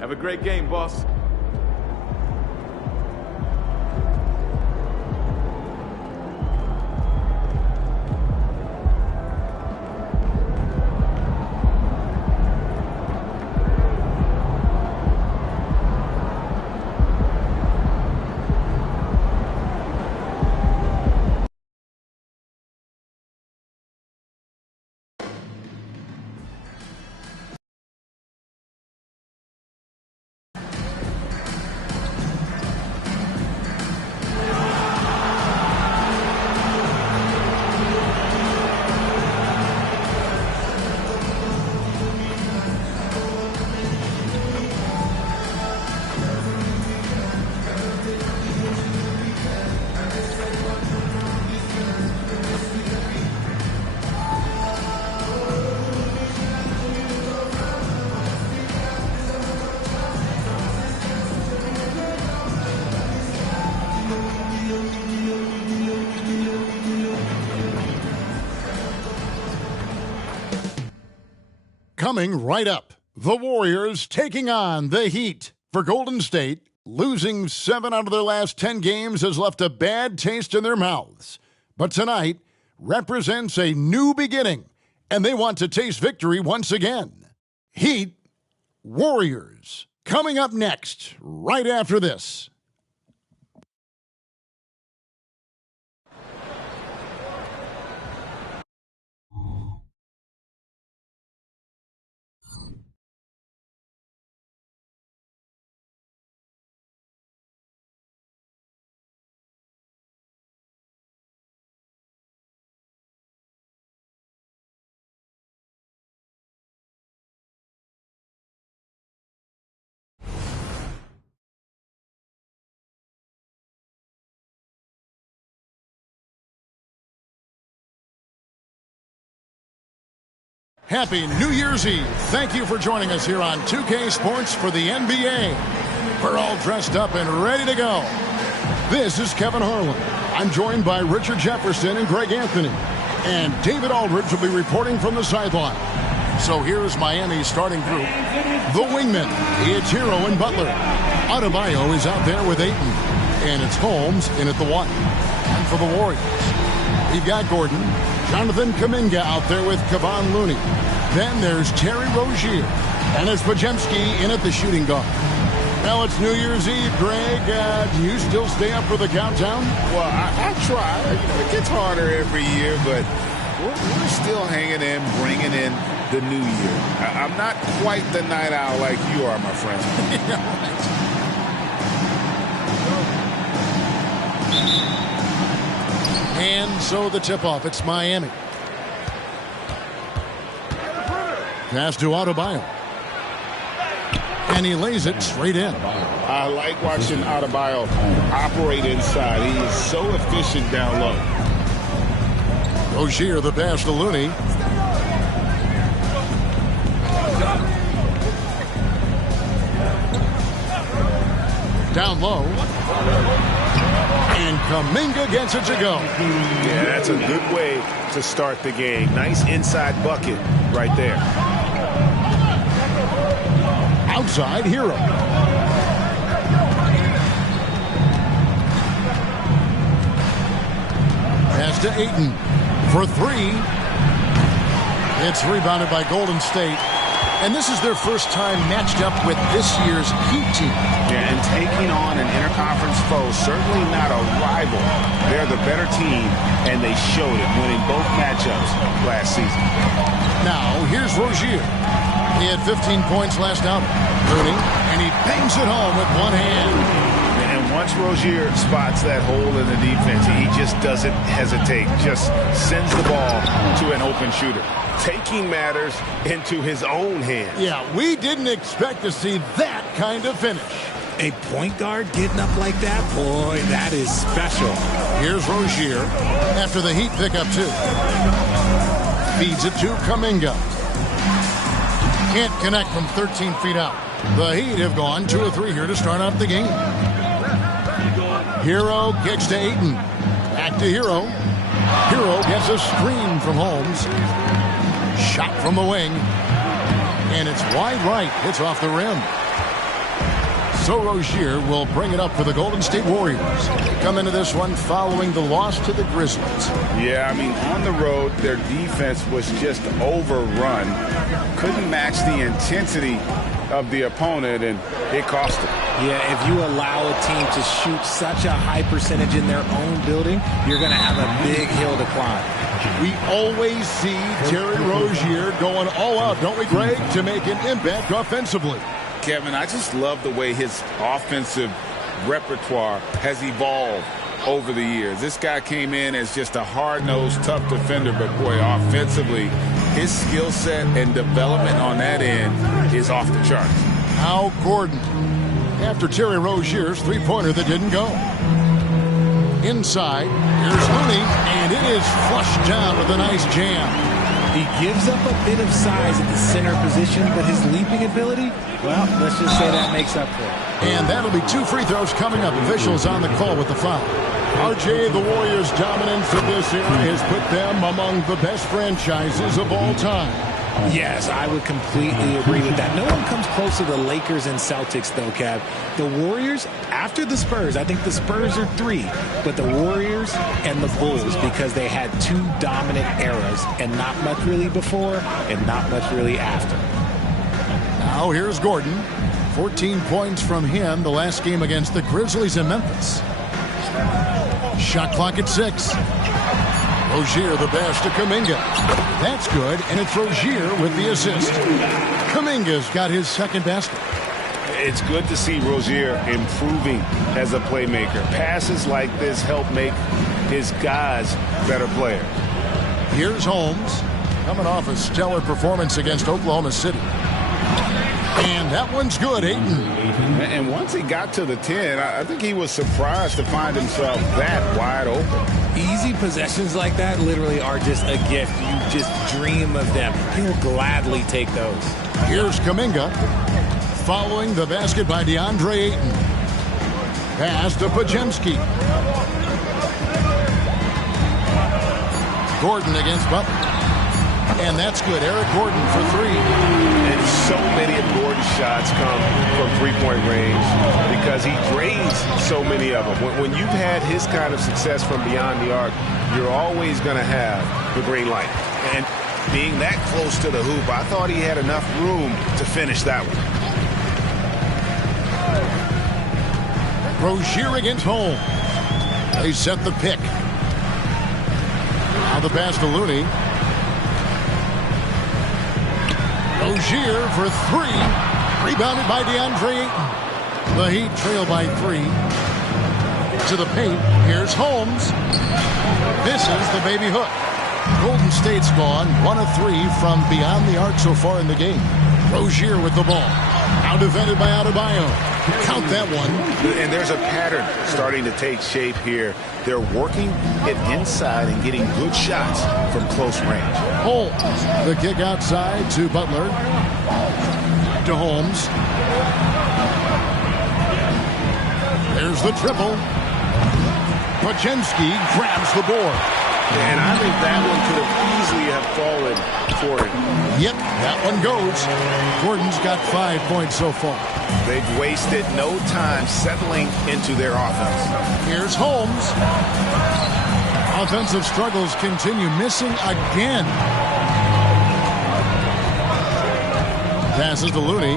Have a great game, boss. Coming right up, the Warriors taking on the Heat. For Golden State, losing 7 out of their last 10 games has left a bad taste in their mouths. But tonight represents a new beginning, and they want to taste victory once again. Heat, Warriors, coming up next, right after this. Happy New Year's Eve. Thank you for joining us here on 2K Sports for the NBA. We're all dressed up and ready to go. This is Kevin Harlan. I'm joined by Richard Jefferson and Greg Anthony. And David Aldridge will be reporting from the sideline. So here's Miami's starting group. The wingmen, it's Hero and Butler. Adebayo is out there with Ayton. And it's Holmes in at the 1. And for the Warriors, we've got Gordon, Jonathan Kuminga out there with Kevon Looney. Then there's Terry Rozier. And it's Podziemski in at the shooting guard. Well, it's New Year's Eve, Greg. Do you still stay up for the countdown? Well, I try. It gets harder every year, but we're still hanging in, bringing in the new year. I'm not quite the night owl like you are, my friend. Yeah, right. And so the tip-off, it's Miami. Pass to Adebayo. And he lays it straight in. I like watching Adebayo operate inside. He is so efficient down low. Rozier, the pass to Looney. Down low. And Kuminga gets it to go. Yeah, that's a good way to start the game. Nice inside bucket right there. Outside Hero. Pass to Ayton for three. It's rebounded by Golden State. And this is their first time matched up with this year's Heat team. Yeah, and taking on an interconference foe, certainly not a rival. They're the better team, and they showed it, winning both matchups last season. Now, here's Rozier. He had 15 points last outing. Looney, and he bangs it home with one hand. And once Rozier spots that hole in the defense, he just doesn't hesitate, just sends the ball to an open shooter, taking matters into his own hands. Yeah, we didn't expect to see that kind of finish. A point guard getting up like that, boy, that is special. Here's Rozier after the Heat pick up two. Feeds it to Kuminga. Can't connect from 13 feet out. The Heat have gone 2 of 3 here to start out the game. Hero kicks to Ayton. Back to Hero. Hero gets a screen from Holmes. Shot from the wing. And it's wide right. It's off the rim. So Rozier will bring it up for the Golden State Warriors. They come into this one following the loss to the Grizzlies. Yeah, I mean, on the road, their defense was just overrun. Couldn't match the intensity of the opponent, and it cost them. Yeah, if you allow a team to shoot such a high percentage in their own building, you're going to have a big hill to climb. We always see Terry Rozier going all out, don't we, Greg, to make an impact offensively. Kevin, I just love the way his offensive repertoire has evolved over the years. This guy came in as just a hard-nosed, tough defender, but boy, offensively, his skill set and development on that end is off the charts. Now Gordon, after Terry Rozier's three-pointer that didn't go. Inside, here's Looney, and it is flushed down with a nice jam. He gives up a bit of size at the center position, but his leaping ability, well, let's just say that makes up for it. And that'll be 2 free throws coming up. Officials on the call with the foul. RJ, the Warriors' dominance of this era has put them among the best franchises of all time. Yes, I would completely agree with that. No one comes close to the Lakers and Celtics, though, Kev. The Warriors, after the Spurs, I think the Spurs are 3, but the Warriors and the Bulls, because they had 2 dominant eras, and not much really before and not much really after. Now here's Gordon. 14 points from him the last game against the Grizzlies in Memphis. Shot clock at 6. Rozier the pass to Kuminga. That's good, and it's Rozier with the assist. Kuminga's got his second basket. It's good to see Rozier improving as a playmaker. Passes like this help make his guys better players. Here's Holmes, coming off a stellar performance against Oklahoma City. And that one's good, Ayton. And once he got to the 10, I think he was surprised to find himself that wide open. Easy possessions like that literally are just a gift. You just dream of them. He'll gladly take those. Here's Kuminga, following the basket by DeAndre Ayton. Pass to Podziemski. Gordon against Butler. And that's good. Eric Gordon for 3. And so many of Gordon's shots come from three-point range because he drains so many of them. When you've had his kind of success from beyond the arc, you're always going to have the green light. And being that close to the hoop, I thought he had enough room to finish that one. Rozier against Holmes. They set the pick. Now the pass to Looney. Rozier for 3. Rebounded by DeAndre Ayton. The Heat trail by 3. To the paint. Here's Holmes. This is the baby hook. Golden State's gone 1 of 3 from beyond the arc so far in the game. Rozier with the ball. Now defended by Adebayo. Count that one. And there's a pattern starting to take shape here. They're working it inside and getting good shots from close range. Holmes, the kick outside to Butler. To Holmes. There's the triple. Pajemski grabs the board. And I think that one could have easily have fallen for him. Yep, that one goes. Gordon's got 5 points so far. They've wasted no time settling into their offense. Here's Holmes. Offensive struggles continue, missing again. Passes to Looney.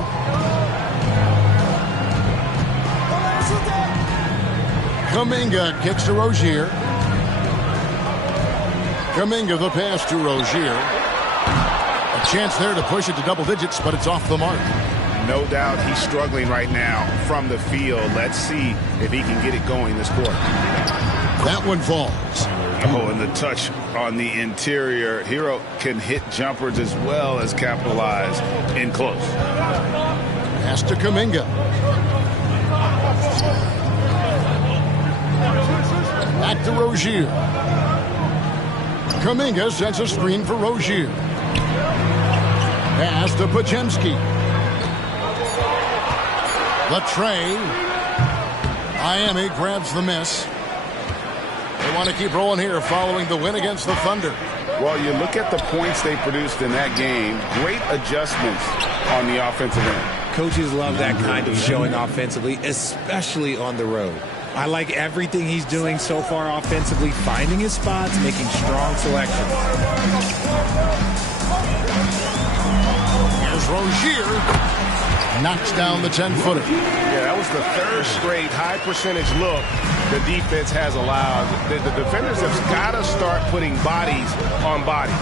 Kuminga kicks to Rozier. Kuminga the pass to Rozier. A chance there to push it to double digits, but it's off the mark. No doubt he's struggling right now from the field. Let's see if he can get it going this quarter. That one falls. Oh, and the touch on the interior. Hero can hit jumpers as well as capitalize in close. Pass to Kuminga. Back to Rozier. Kuminga sets a screen for Rozier. Pass to Pajemski. The tray. Miami grabs the miss. They want to keep rolling here following the win against the Thunder. Well, you look at the points they produced in that game. Great adjustments on the offensive end. Coaches love that kind of showing offensively, especially on the road. I like everything he's doing so far offensively, finding his spots, making strong selections. Here's Rozier. Knocks down the 10-footer. Yeah, that was the third straight high percentage look the defense has allowed. The defenders have got to start putting bodies on bodies.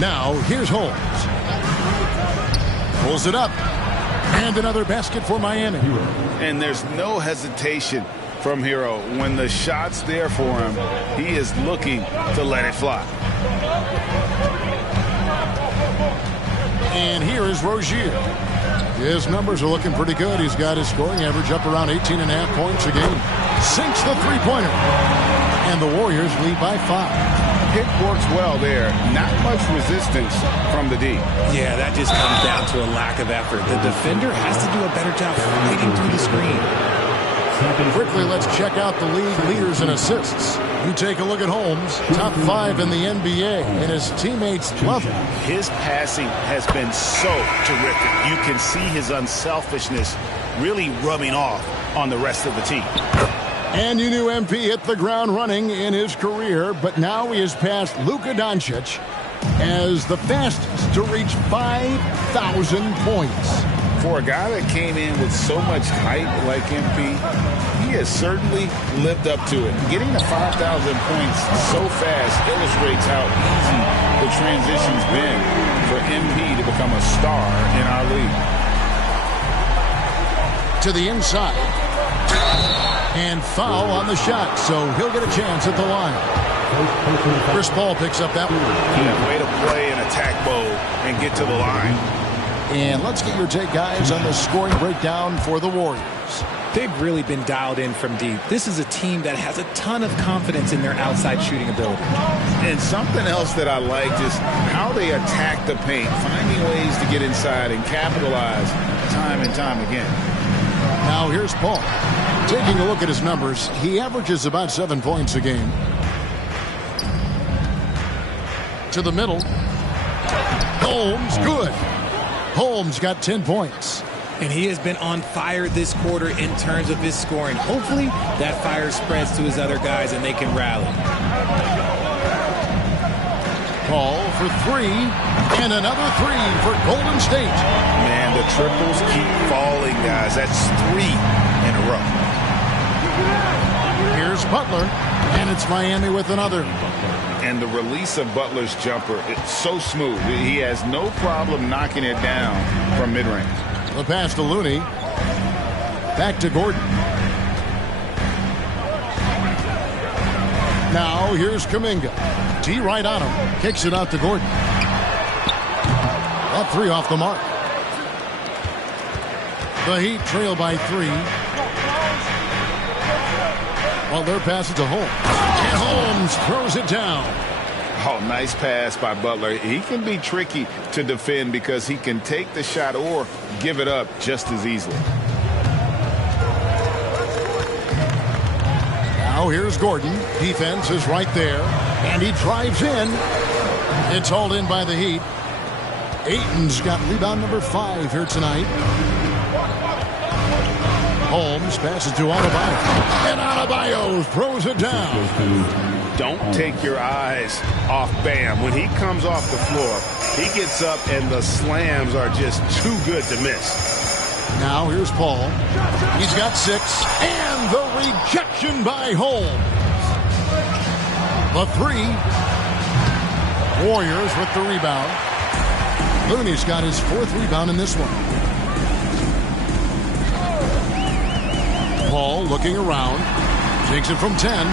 Now, here's Holmes. Pulls it up. And another basket for Miami. And there's no hesitation from Hero. When the shot's there for him, he is looking to let it fly. And here is Rozier. His numbers are looking pretty good. He's got his scoring average up around 18.5 points a game. Sinks the three-pointer. And the Warriors lead by 5. Pick works well there. Not much resistance from the D. Yeah, that just comes down to a lack of effort. The defender has to do a better job fighting through the screen. Quickly, let's check out the league leaders in assists. You take a look at Holmes, top 5 in the NBA, and his teammates love him. His passing has been so terrific. You can see his unselfishness really rubbing off on the rest of the team. And you knew MP hit the ground running in his career, but now he has passed Luka Doncic as the fastest to reach 5,000 points. For a guy that came in with so much hype like MP, he has certainly lived up to it. Getting to 5,000 points so fast illustrates how easy the transition's been for MP to become a star in our league. To the inside. And foul on the shot, so he'll get a chance at the line. Chris Paul picks up that one. Yeah, way to play an attack mode and get to the line. And let's get your take, guys, on the scoring breakdown for the Warriors. They've really been dialed in from deep. This is a team that has a ton of confidence in their outside shooting ability. And something else that I liked is how they attack the paint, finding ways to get inside and capitalize time and time again. Now here's Paul. Taking a look at his numbers, he averages about 7 points a game. To the middle. Holmes, good. Holmes got 10 points. And he has been on fire this quarter in terms of his scoring. Hopefully, that fire spreads to his other guys and they can rally. Paul for 3, and another 3 for Golden State. Man, the triples keep falling, guys. That's 3 in a row. Here's Butler, and it's Miami with another. And the release of Butler's jumper, it's so smooth. He has no problem knocking it down from mid-range. The pass to Looney. Back to Gordon. Now here's Kuminga. T right on him. Kicks it out to Gordon. That 3 off the mark. The Heat trail by 3. Butler passes to Holmes. And Holmes throws it down. Oh, nice pass by Butler. He can be tricky to defend because he can take the shot or give it up just as easily. Now Now here's Gordon. Defense is right there. And he drives in. It's hauled in by the Heat. Ayton's got rebound number 5 here tonight. Holmes passes to Adebayo. And Adebayo throws it down. Don't take your eyes off Bam. When he comes off the floor, he gets up and the slams are just too good to miss. Now here's Paul. He's got 6. And the rejection by Holmes. The 3. Warriors with the rebound. Looney's got his 4th rebound in this one. Paul looking around. Takes it from 10.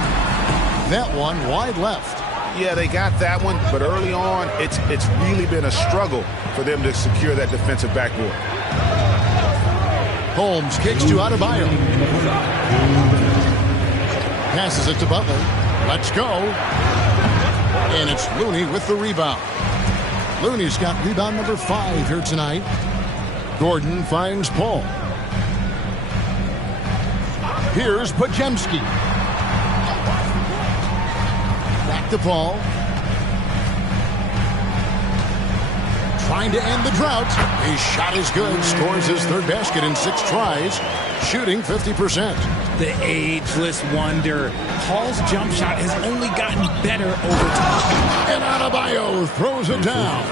That one wide left. Yeah, they got that one, but early on, it's really been a struggle for them to secure that defensive backboard. Holmes kicks to Adebayo. Passes it to Butler. Let's go. And it's Looney with the rebound. Looney's got rebound number 5 here tonight. Gordon finds Paul. Here's Podziemski. Back to Paul. Trying to end the drought. His shot is good. Scores his 3rd basket in 6 tries. Shooting 50%. The ageless wonder. Paul's jump shot has only gotten better over time. And Adebayo throws it down.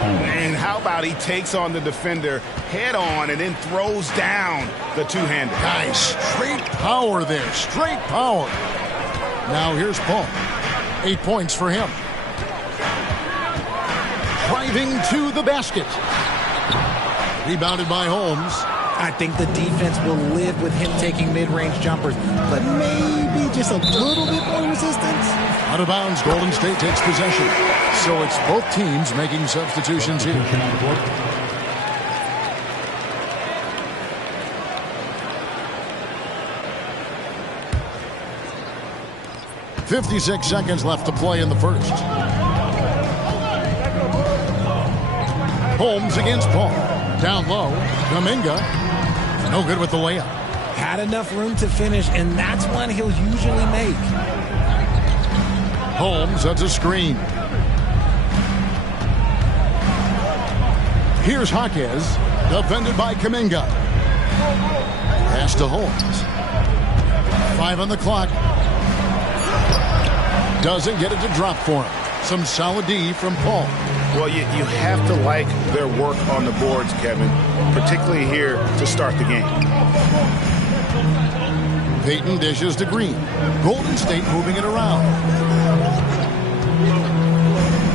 And how about he takes on the defender head on and then throws down the two-hander. Nice. Straight power there. Straight power. Now here's Paul. 8 points for him. Driving to the basket. Rebounded by Holmes. I think the defense will live with him taking mid-range jumpers, but maybe just a little bit more resistance. Out of bounds, Golden State takes possession. So it's both teams making substitutions here. 56 seconds left to play in the first. Holmes against Paul. Down low. Kuminga. No good with the layup. Had enough room to finish, and that's one he'll usually make. Holmes sets a screen. Here's Jaquez. Defended by Kuminga. Pass to Holmes. 5 on the clock. Doesn't get it to drop for him. Some solid D from Paul. Well, you have to like their work on the boards, Kevin, particularly here to start the game. Payton dishes to Green. Golden State moving it around.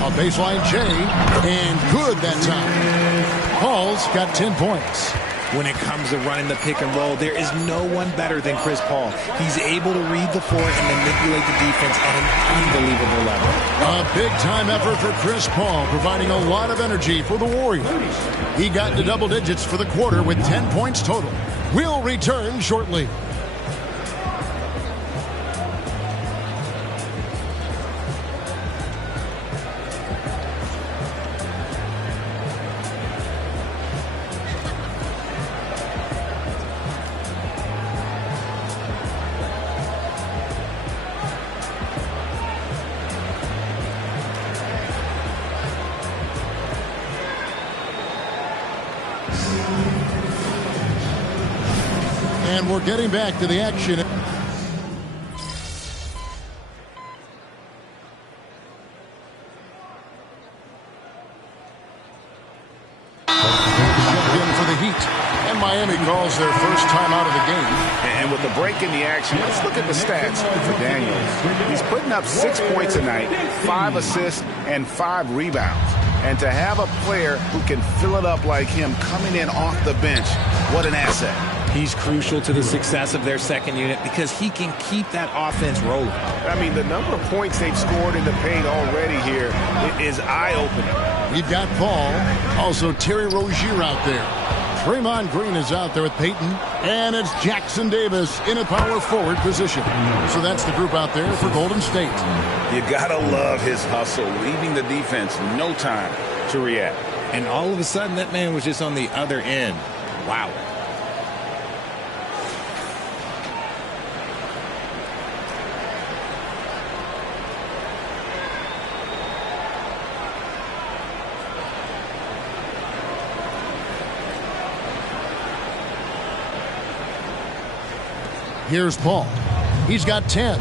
A baseline J, and good that time. Paul's got 10 points. When it comes to running the pick and roll, there is no one better than Chris Paul. He's able to read the floor and manipulate the defense at an unbelievable level. A big-time effort for Chris Paul, providing a lot of energy for the Warriors. He got into double digits for the quarter with 10 points total. We'll return shortly. And we're getting back to the action. For the Heat. And Miami calls their first time out of the game. And with the break in the action, let's look at the stats for Daniels. He's putting up 6 points a night, 5 assists, and 5 rebounds. And to have a player who can fill it up like him coming in off the bench, what an asset. He's crucial to the success of their second unit because he can keep that offense rolling. I mean, the number of points they've scored in the paint already here is eye-opening. We've got Paul, also Terry Rozier out there. Draymond Green is out there with Payton, and it's Jackson Davis in a power forward position. So that's the group out there for Golden State. You gotta love his hustle, leaving the defense no time to react. And all of a sudden, that man was just on the other end. Wow. Here's Paul. He's got 10.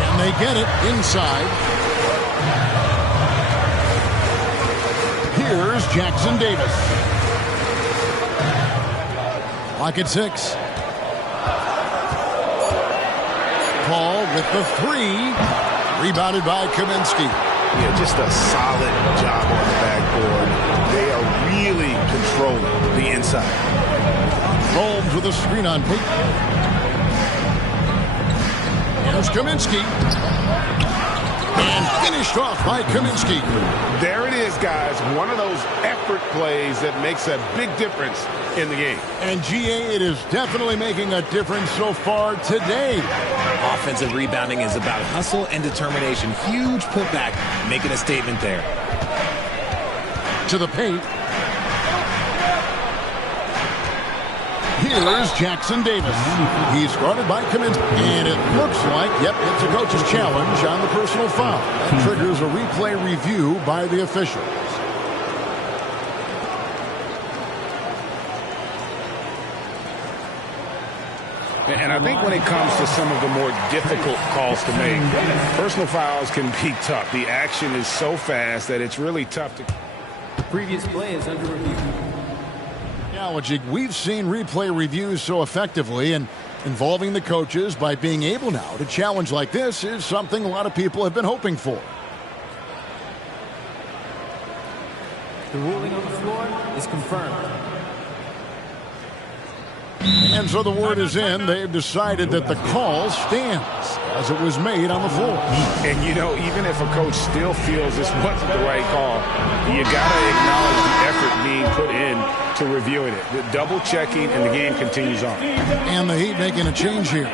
And they get it inside. Here's Jackson Davis. Clock at 6. Paul with the 3. Rebounded by Kaminsky. Yeah, just a solid job on the backboard. They are really controlling the inside. Holmes with a screen on Peyton. Here's Kaminsky. And finished off by Kaminsky. There it is, guys. One of those effort plays that makes a big difference in the game. And GA, it is definitely making a difference so far today. Offensive rebounding is about hustle and determination. Huge putback, making a statement there. To the paint. Here's Jackson Davis. He's guarded by Kaminsky. And it looks like, yep, it's a coach's challenge on the personal foul. That triggers a replay review by the officials. And I think when it comes to some of the more difficult calls to make, personal fouls can be tough. The action is so fast that it's really tough to... Previous play is under review. Now, we've seen replay reviews so effectively, and involving the coaches by being able now to challenge like this is something a lot of people have been hoping for. The ruling on the floor is confirmed. And so the word is in. They've decided that the call stands as it was made on the floor. And, you know, even if a coach still feels this wasn't the right call, you got to acknowledge the effort being put in to reviewing it. The double checking, and the game continues on. And the Heat making a change here.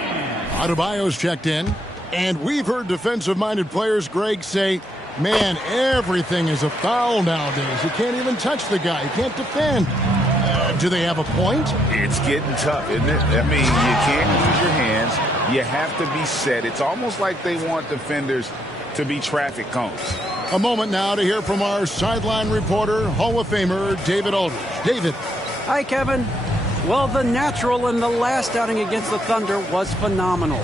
Adebayo's checked in. And we've heard defensive-minded players, Greg, say, man, everything is a foul nowadays. You can't even touch the guy. You can't defend. Do they have a point? It's getting tough, isn't it? I mean, you can't use your hands. You have to be set. It's almost like they want defenders to be traffic cones. A moment now to hear from our sideline reporter, Hall of Famer David Aldridge. David. Hi, Kevin. Well, the natural in the last outing against the Thunder was phenomenal.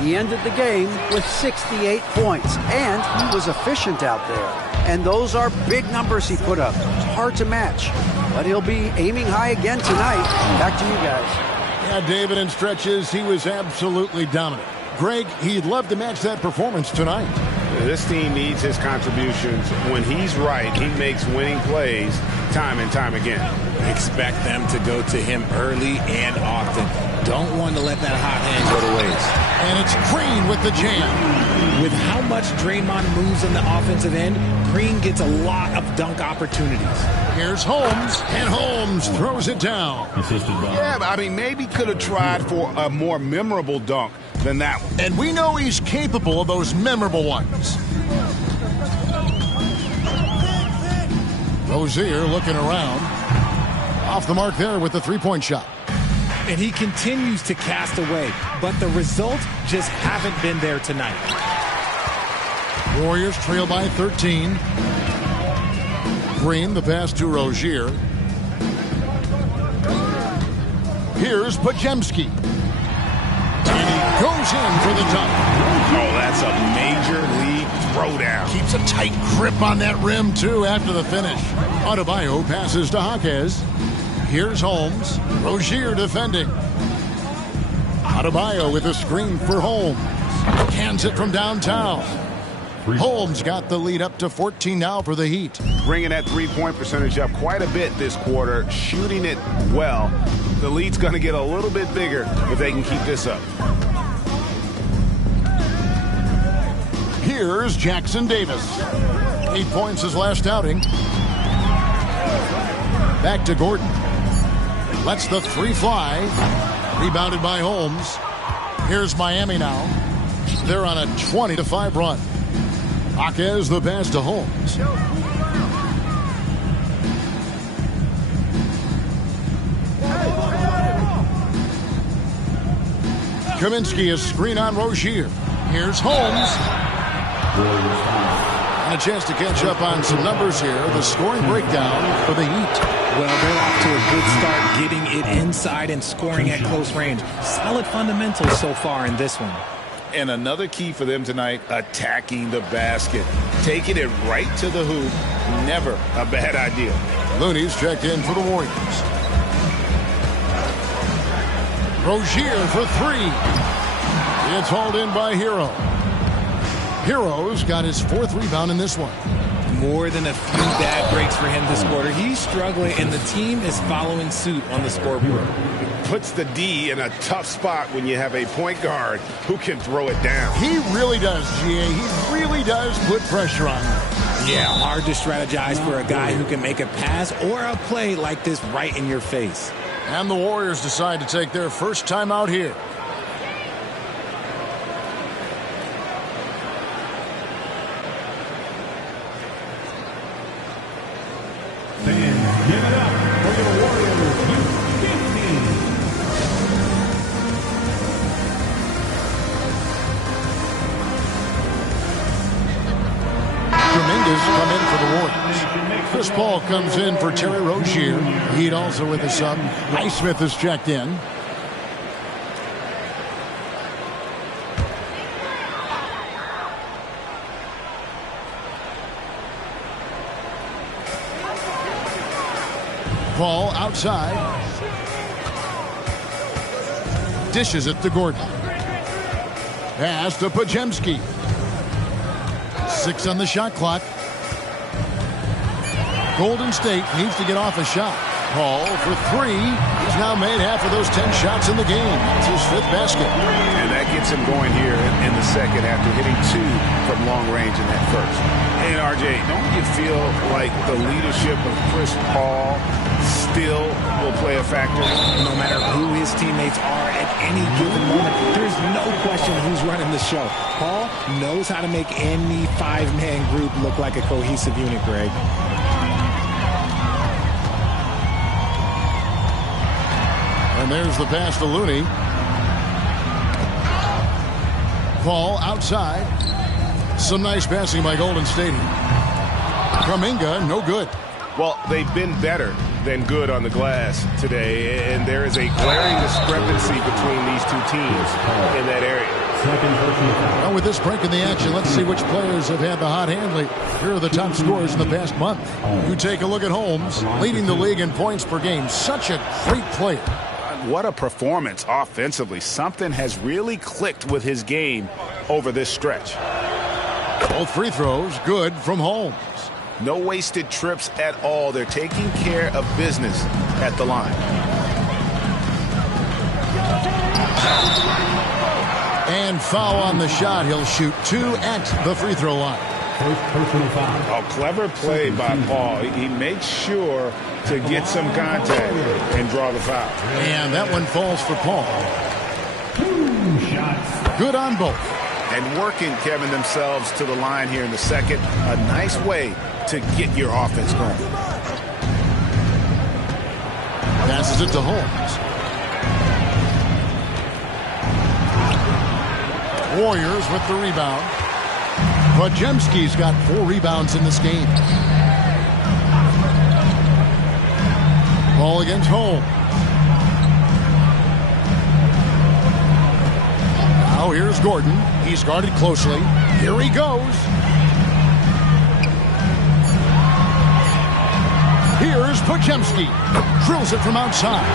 He ended the game with 68 points, and he was efficient out there. And those are big numbers he put up. Hard to match. But he'll be aiming high again tonight. Back to you guys. Yeah, David, in stretches, he was absolutely dominant. Greg, he'd love to match that performance tonight. This team needs his contributions. When he's right, he makes winning plays time and time again. Expect them to go to him early and often. Don't want to let that hot hand go to waste. And it's Green with the jam. With how much Draymond moves on the offensive end, Green gets a lot of dunk opportunities. Here's Holmes, and Holmes throws it down. Yeah, I mean, maybe could have tried for a more memorable dunk than that one. And we know he's capable of those memorable ones. Rozier looking around. Off the mark there with the three-point shot. And he continues to cast away, but the results just haven't been there tonight. Warriors trail by 13. Green, the pass to Rozier. Here's Pajemski. And he goes in for the dunk. Oh, that's a major league throwdown. Keeps a tight grip on that rim, too, after the finish. Adebayo passes to Jaquez. Here's Holmes. Rozier defending. Adebayo with a screen for Holmes. Cans it from downtown. Holmes got the lead up to 14 now for the Heat. Bringing that three-point percentage up quite a bit this quarter, shooting it well. The lead's going to get a little bit bigger if they can keep this up. Here's Jackson Davis. 8 points his last outing. Back to Gordon. Lets the three fly. Rebounded by Holmes. Here's Miami now. They're on a 20-5 run. Jaquez the pass to Holmes. Kaminsky, a screen on Rozier. Here's Holmes. And a chance to catch up on some numbers here. The scoring breakdown for the Heat. Well, they're off to a good start getting it inside and scoring at close range. Solid fundamentals so far in this one. And another key for them tonight, attacking the basket. Taking it right to the hoop, never a bad idea. Looney's checked in for the Warriors. Rozier for three. It's hauled in by Hero. Hero's got his 4th rebound in this one. More than a few bad breaks for him this quarter. He's struggling, and the team is following suit on the scoreboard. Puts the D in a tough spot when you have a point guard who can throw it down. He really does, GA. He really does put pressure on him. Yeah, hard to strategize for a guy who can make a pass or a play like this right in your face. And the Warriors decide to take their first time out here. Fans, give it up for the Warriors Youth Team. Dominguez come in for the Warriors. Chris Paul comes in for Terry Rozier. Heat also with a sub. Highsmith is checked in. Paul outside. Dishes it to Gordon. Pass to Pajemski. 6 on the shot clock. Golden State needs to get off a shot. Paul for 3. He's now made half of those 10 shots in the game. It's his 5th basket. And that gets him going here in the second after hitting 2 from long range in that first. And RJ, don't you feel like the leadership of Chris Paul still will play a factor? No matter who his teammates are at any given moment, there's no question who's running the show. Paul knows how to make any 5-man group look like a cohesive unit, Greg. And there's the pass to Looney. Paul outside. Some nice passing by Golden State. Kuminga, no good. Well, they've been better than good on the glass today, and there is a glaring discrepancy between these two teams in that area. Well, with this break in the action, let's see which players have had the hot hand lately. Here are the top scorers in the past month. You take a look at Holmes, leading the league in points per game. Such a great player. What a performance offensively. Something has really clicked with his game over this stretch. Both free throws good from Holmes. No wasted trips at all. They're taking care of business at the line. And foul on the shot. He'll shoot 2 at the free throw line. A clever play by Paul. He makes sure to get some contact and draw the foul. And that one falls for Paul. Good on both. And working, Kevin, themselves to the line here in the second. A nice way to get your offense going. Passes it to Holmes. Warriors with the rebound. Pajemski's got 4 rebounds in this game. Ball against Holmes. Now here's Gordon. He's guarded closely. Here he goes. Here's Pajemski. Drills it from outside.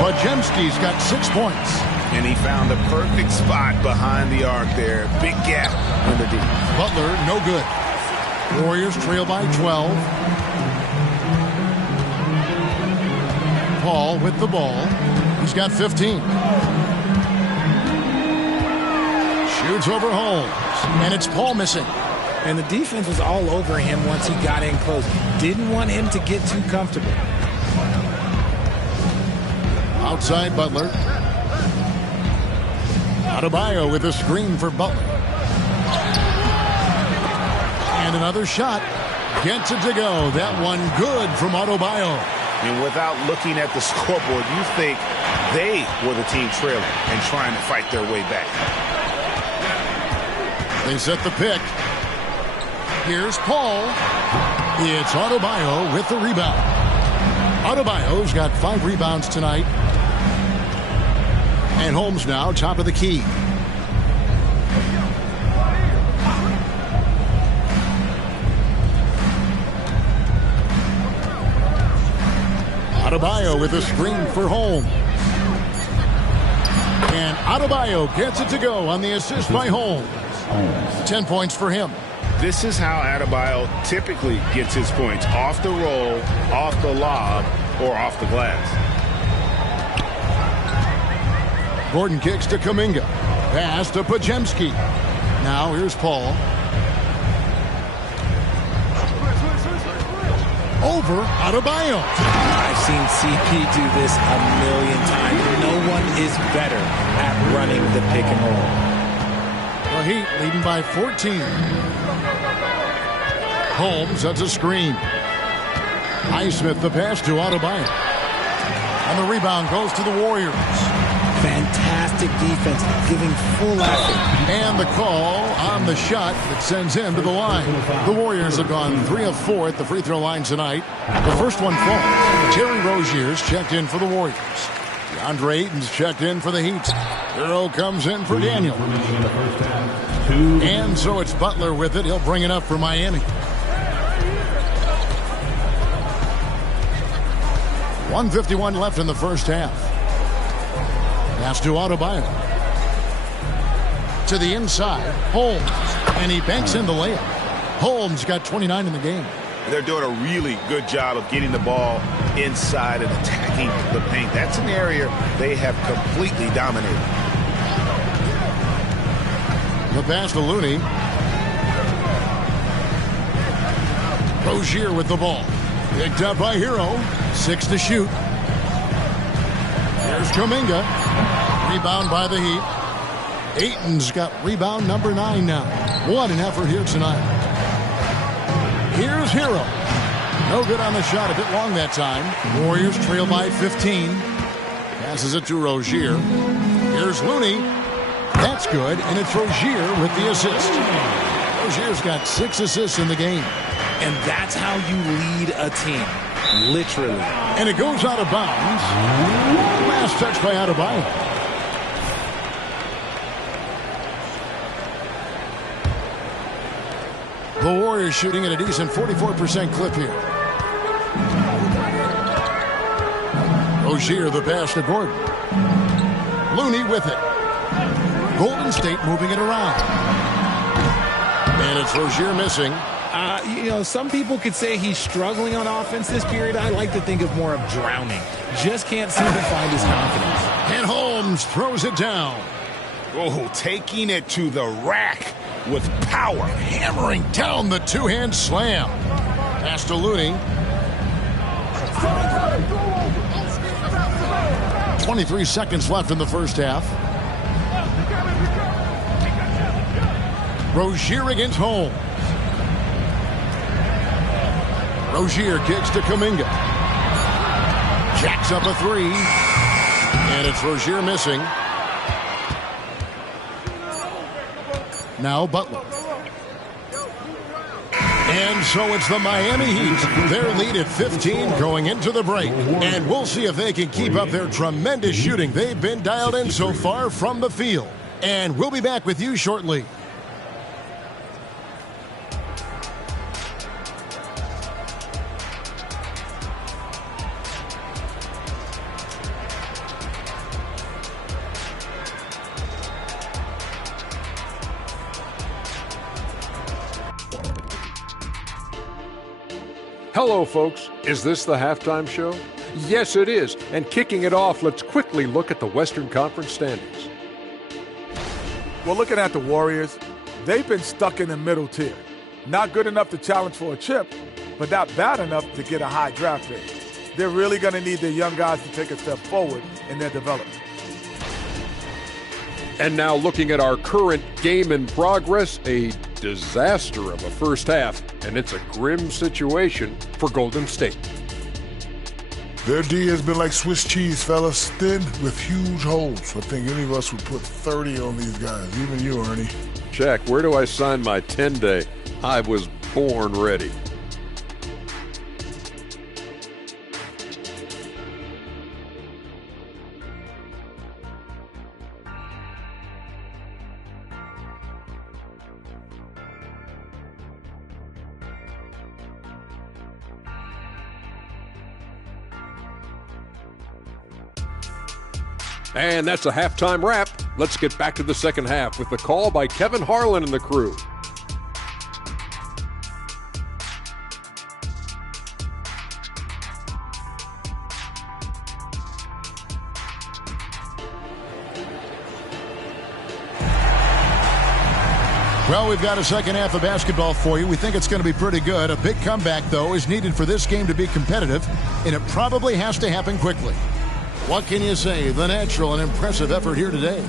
Pajemski's got 6 points. And he found the perfect spot behind the arc there. Big gap in the D. Butler, no good. Warriors trail by 12. Paul with the ball. He's got 15. Shoots over Holmes. And it's Paul missing. And the defense was all over him once he got in close. Didn't want him to get too comfortable. Outside Butler. Adebayo with a screen for Butler. And another shot. Gets it to go. That one good from Adebayo. And without looking at the scoreboard, you think they were the team trailing and trying to fight their way back. They set the pick. Here's Paul. It's Adebayo with the rebound. Adebayo's got 5 rebounds tonight. And Holmes now top of the key. Adebayo with a screen for Holmes. And Adebayo gets it to go on the assist by Holmes. 10 points for him. This is how Adebayo typically gets his points. Off the roll, off the lob, or off the glass. Gordon kicks to Kuminga. Pass to Podziemski. Now here's Paul. Over Adebayo. I've seen CP do this a million times. No one is better at running the pick and roll. The Heat leading by 14. Holmes, that's a screen. Highsmith the pass to Adebayo. And the rebound goes to the Warriors. Fantastic defense, giving full effort. And the call on the shot that sends him to the line. The Warriors have gone 3 of 4 at the free throw line tonight. The first one falls. Terry Rozier's checked in for the Warriors. DeAndre Ayton's checked in for the Heat. Hero comes in for Daniel. And so it's Butler with it. He'll bring it up for Miami. 1:51 left in the first half. Pass to Adebayo. To the inside, Holmes. And he banks in the layup. Holmes got 29 in the game. They're doing a really good job of getting the ball inside and attacking the paint. That's an area they have completely dominated. The pass to Looney. Rozier with the ball. Picked up by Hero. 6 to shoot. Here's Kuminga. Rebound by the Heat. Ayton's got rebound number 9 now. What an effort here tonight. Here's Hero. No good on the shot. A bit long that time. Warriors trail by 15. Passes it to Rozier. Here's Looney. That's good, and it's Rozier with the assist. Rozier's got 6 assists in the game. And that's how you lead a team. Literally. And it goes out of bounds. Last touch by Adebayo. The Warriors shooting at a decent 44% clip here. Rozier the pass to Gordon. Looney with it. Golden State moving it around. And it's Rozier missing. Some people could say he's struggling on offense this period. I like to think of more of drowning. Just can't seem to find his confidence. And Holmes throws it down. Oh, taking it to the rack with power. Hammering down the two-hand slam. Pass to Looney. 23 seconds left in the first half. Rozier against Holmes. Rozier kicks to Kuminga. Jacks up a 3. And it's Rozier missing. Now Butler. And so it's the Miami Heat. Their lead at 15 going into the break. And we'll see if they can keep up their tremendous shooting. They've been dialed in so far from the field. And we'll be back with you shortly. Hello, folks. Is this the halftime show? Yes, it is. And kicking it off, let's quickly look at the Western Conference standings. Well, looking at the Warriors, they've been stuck in the middle tier. Not good enough to challenge for a chip, but not bad enough to get a high draft pick. They're really going to need their young guys to take a step forward in their development. And now looking at our current game in progress, a disaster of a first half, and it's a grim situation for Golden State. Their D has been like Swiss cheese, fellas, thin with huge holes. I think any of us would put 30 on these guys, even you, Ernie. Jack, where do I sign my 10-day? I was born ready. And that's a halftime wrap. Let's get back to the second half with the call by Kevin Harlan and the crew. Well, we've got a second half of basketball for you. We think it's going to be pretty good. A big comeback, though, is needed for this game to be competitive, and it probably has to happen quickly. What can you say? The natural and impressive effort here today.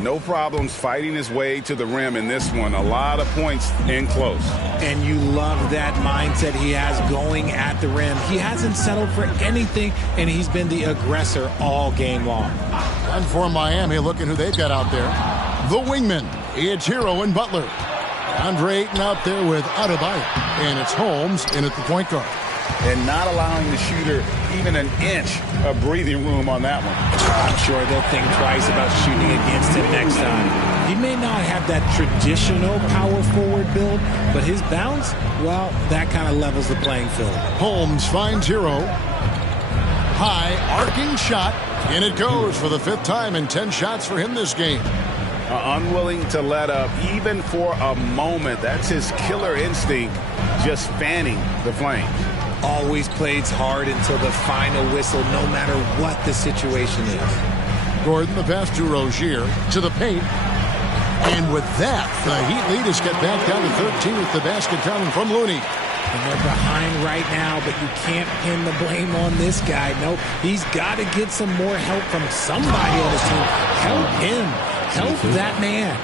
No problems fighting his way to the rim in this one. A lot of points in close. And you love that mindset he has going at the rim. He hasn't settled for anything, and he's been the aggressor all game long. And for Miami, look at who they've got out there. The wingmen. It's Hero and Butler. Andre Ayton out there with Adebayo. And it's Holmes in at the point guard. And not allowing the shooter even an inch of breathing room on that one. I'm sure they'll think twice about shooting against him next time. He may not have that traditional power forward build, but his bounce, well, that kind of levels the playing field. Holmes finds Hero. High arcing shot, and it goes for the fifth time in 10 shots for him this game. Unwilling to let up even for a moment. That's his killer instinct, just fanning the flames. Always plays hard until the final whistle, no matter what the situation is. Gordon, the pass to Rozier, to the paint. And with that, the Heat lead is get back down to 13 with the basket coming from Looney. And they're behind right now, but you can't pin the blame on this guy. Nope, he's got to get some more help from somebody on his team. Help him. Help that man.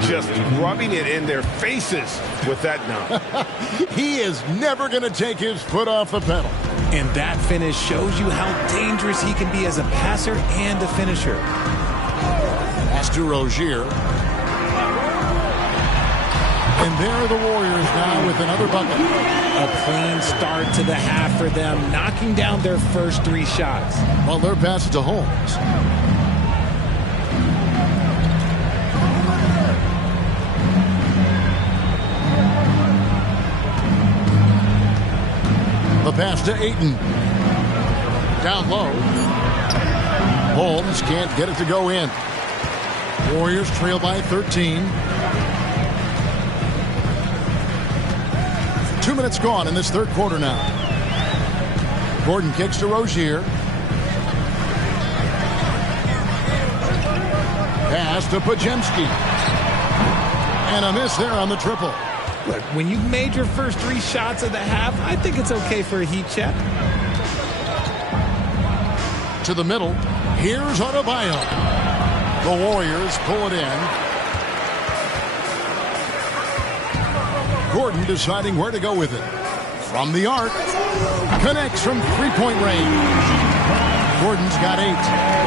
Just rubbing it in their faces with that dunk. He is never going to take his foot off the pedal. And that finish shows you how dangerous he can be as a passer and a finisher. Pass to Rozier. And there are the Warriors now with another bucket. A clean start to the half for them, knocking down their first 3 shots. Butler passes to Holmes. The pass to Ayton. Down low. Holmes can't get it to go in. Warriors trail by 13. 2 minutes gone in this third quarter now. Gordon kicks to Rozier. Pass to Pajemski. And a miss there on the triple. Look, when you've made your first 3 shots of the half, I think it's okay for a heat check. To the middle. Here's Adebayo. The Warriors pull it in. Gordon deciding where to go with it. From the arc. Connects from three-point range. Gordon's got 8.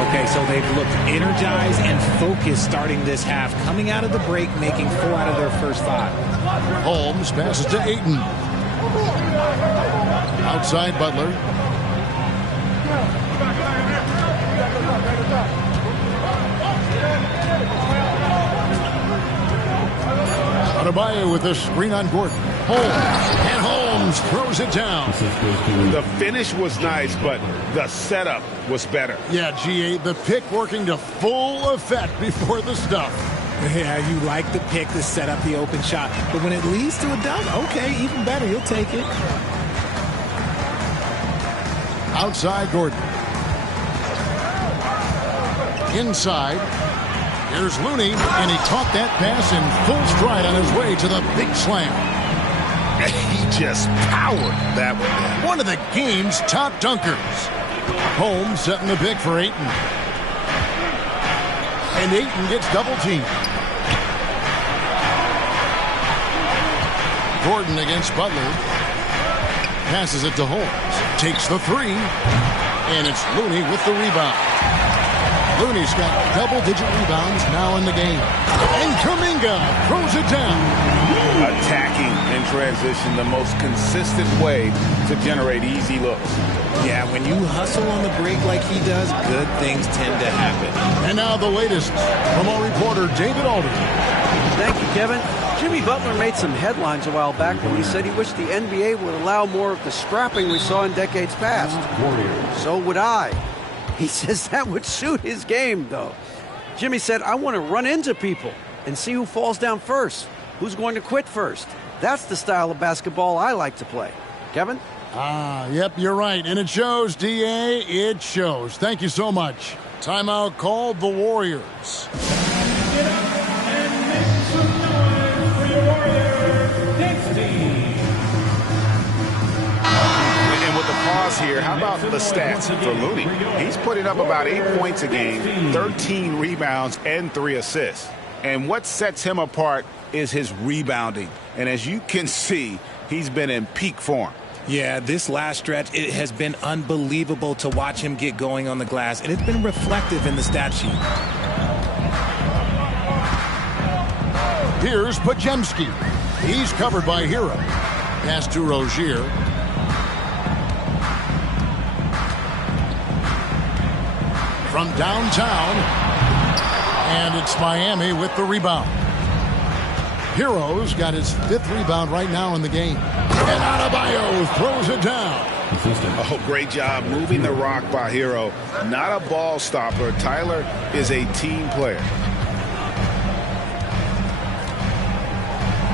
Okay, so they've looked energized and focused starting this half. Coming out of the break, making 4 out of their first 5. Holmes passes to Ayton. Outside Butler. Adebayo with a screen on Gordon. Holmes. And Holmes throws it down. The finish was nice, but the setup was better. Yeah, GA, the pick working to full effect before the stuff. Yeah, you like the pick to set up the open shot. But when it leads to a dunk, okay, even better. You'll take it. Outside Gordon. Inside. Here's Looney, and he caught that pass in full stride on his way to the big slam. He just powered that one. One of the game's top dunkers. Holmes setting the pick for Ayton. And Ayton gets double teamed. Gordon against Butler. Passes it to Holmes. Takes the 3. And it's Looney with the rebound. Looney's got double-digit rebounds now in the game. And Kuminga throws it down. Attacking in transition, the most consistent way to generate easy looks. Yeah, when you hustle on the break like he does, good things tend to happen. And now the latest from our reporter, David Alden. Thank you, Kevin. Jimmy Butler made some headlines a while back when he said he wished the NBA would allow more of the scrapping we saw in decades past. So would I. He says that would suit his game, though. Jimmy said, I want to run into people and see who falls down first, who's going to quit first. That's the style of basketball I like to play. Kevin? Yep, you're right. And it shows, D.A., it shows. Thank you so much. Timeout called the Warriors. Get up and make some noise for your Warrior next team. And with the pause here, how about the stats for Looney? He's putting up about 8 points a game, 13 rebounds, and 3 assists. And what sets him apart is his rebounding. And as you can see, he's been in peak form. Yeah, this last stretch, it has been unbelievable to watch him get going on the glass, and it's been reflective in the stat sheet. Here's Podziemski. He's covered by Hero. Pass to Rozier. From downtown, and it's Miami with the rebound. Hero's got his 5th rebound right now in the game. And Adebayo throws it down. Oh, great job moving the rock by Hero. Not a ball stopper. Tyler is a team player.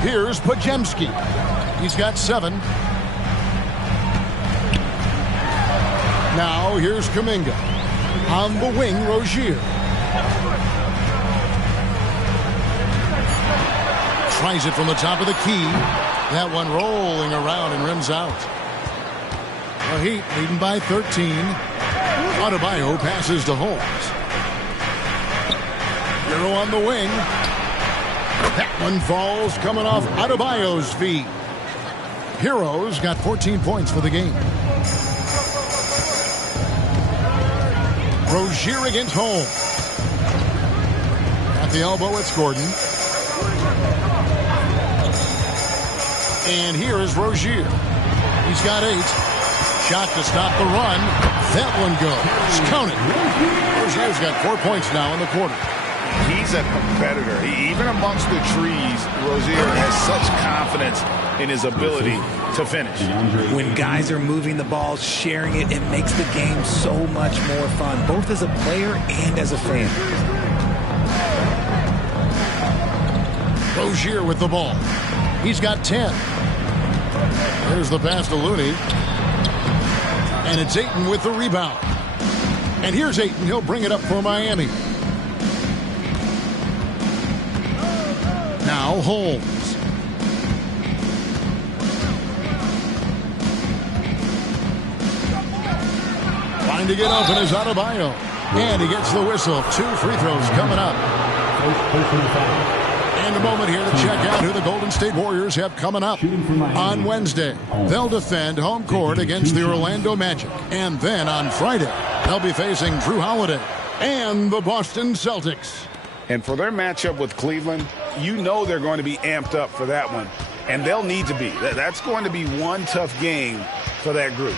Here's Podziemski. He's got 7. Now here's Kuminga. On the wing, Rozier. Tries it from the top of the key. That one rolling around and rims out. The Heat leading by 13. Adebayo passes to Holmes. Hero on the wing. That one falls coming off Adebayo's feet. Hero's got 14 points for the game. Rozier against Holmes. At the elbow, it's Gordon. And here is Rozier. He's got 8. Shot to stop the run. That one goes. Count it. Rozier's got 4 points now in the quarter. He's a competitor. Even amongst the trees, Rozier has such confidence in his ability to finish. When guys are moving the ball, sharing it, it makes the game so much more fun, both as a player and as a fan. Rozier with the ball. He's got 10. There's the pass to Looney. And it's Ayton with the rebound. And here's Ayton. He'll bring it up for Miami. Now Holmes. Trying to get open is Adebayo. And he gets the whistle. 2 free throws coming up. And a moment here to check out who the Golden State Warriors have coming up. On Wednesday, they'll defend home court against the Orlando Magic. And then on Friday, they'll be facing Drew Holiday and the Boston Celtics. And for their matchup with Cleveland, you know they're going to be amped up for that one. And they'll need to be. That's going to be one tough game for that group.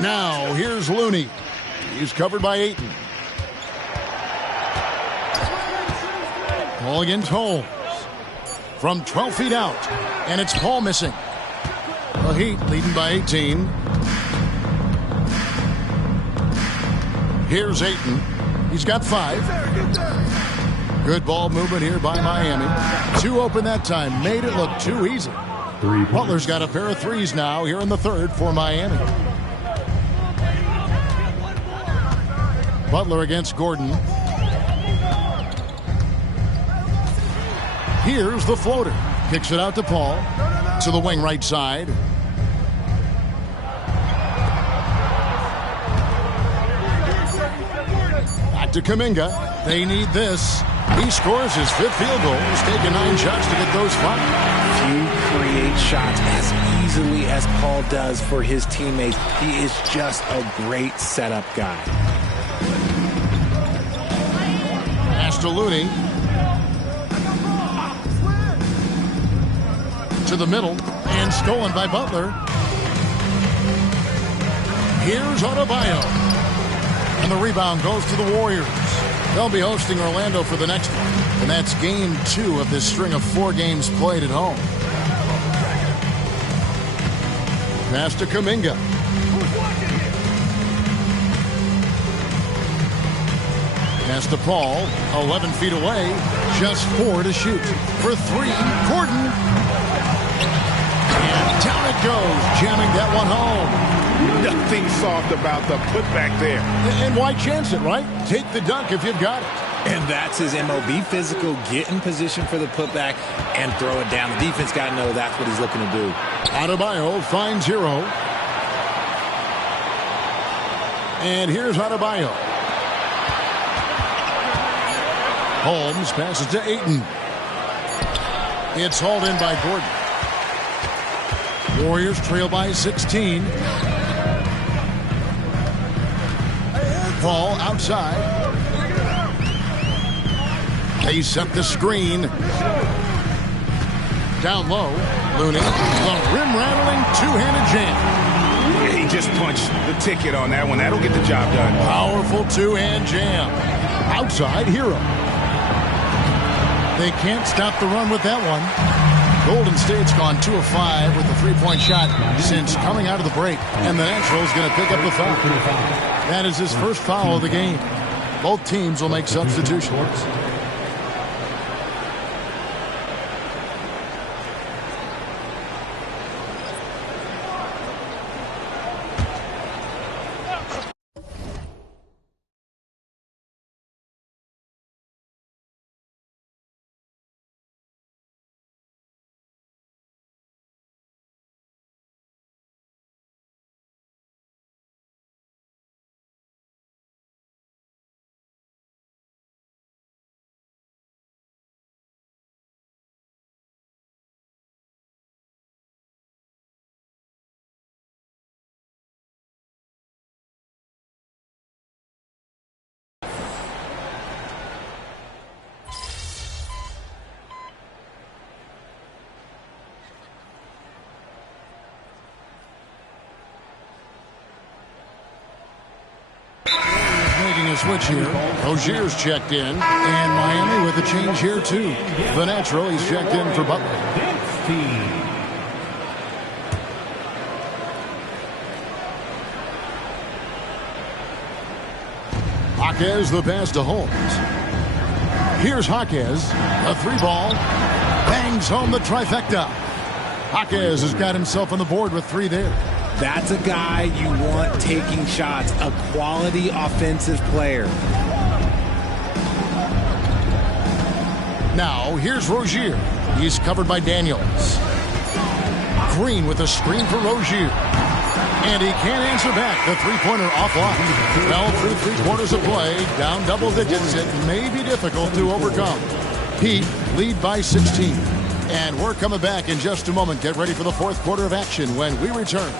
Now, here's Looney. He's covered by Ayton. Ball against Holmes. From 12 feet out. And it's Paul missing. The Heat leading by 18. Here's Ayton. He's got 5. Good ball movement here by Miami. 2 open that time. Made it look too easy. Butler's got a pair of 3s now here in the 3rd for Miami. Butler against Gordon. Here's the floater. Kicks it out to Paul. To the wing right side. Back to Kuminga. They need this. He scores his 5th field goal. He's taken 9 shots to get those 5. Few create shots as easily as Paul does for his teammates. He is just a great setup guy. Pass to Looney. To the middle, and stolen by Butler. Here's Adebayo. And the rebound goes to the Warriors. They'll be hosting Orlando for the next one. And that's game 2 of this string of 4 games played at home. Pass to Kuminga. Pass to Paul, 11 feet away, just 4 to shoot. For 3, Gordon. And down it goes, jamming that one home. Nothing soft about the putback there. And why chance it, right? Take the dunk if you've got it. And that's his MO. Be physical, get in position for the putback, and throw it down. The defense got to know that's what he's looking to do. Adebayo finds Hero. And here's Adebayo. Holmes passes to Ayton. It's hauled in by Gordon. Warriors trail by 16. Paul outside. They set the screen. Down low, Looney. The rim-rattling two-handed jam. Yeah, he just punched the ticket on that one. That'll get the job done. Powerful two-hand jam. Outside, Hero. They can't stop the run with that one. Golden State's gone 2 of 5 with the three-point shot since coming out of the break. And the Natural's going to pick up the foul. That is his first foul of the game. Both teams will make substitutions. Switch here. Rozier's checked in, and Miami with a change here too. The Natural, he's checked in for Butler. Jaquez the pass to Holmes. Here's Jaquez, a 3-ball, bangs home the trifecta. Jaquez has got himself on the board with 3 there. That's a guy you want taking shots, a quality offensive player. Now, here's Rozier. He's covered by Daniels. Green with a screen for Rozier. And he can't answer back. The three-pointer offline. Well, through 3 quarters of play, down double digits, it may be difficult to overcome. Heat lead by 16. And we're coming back in just a moment. Get ready for the 4th quarter of action when we return.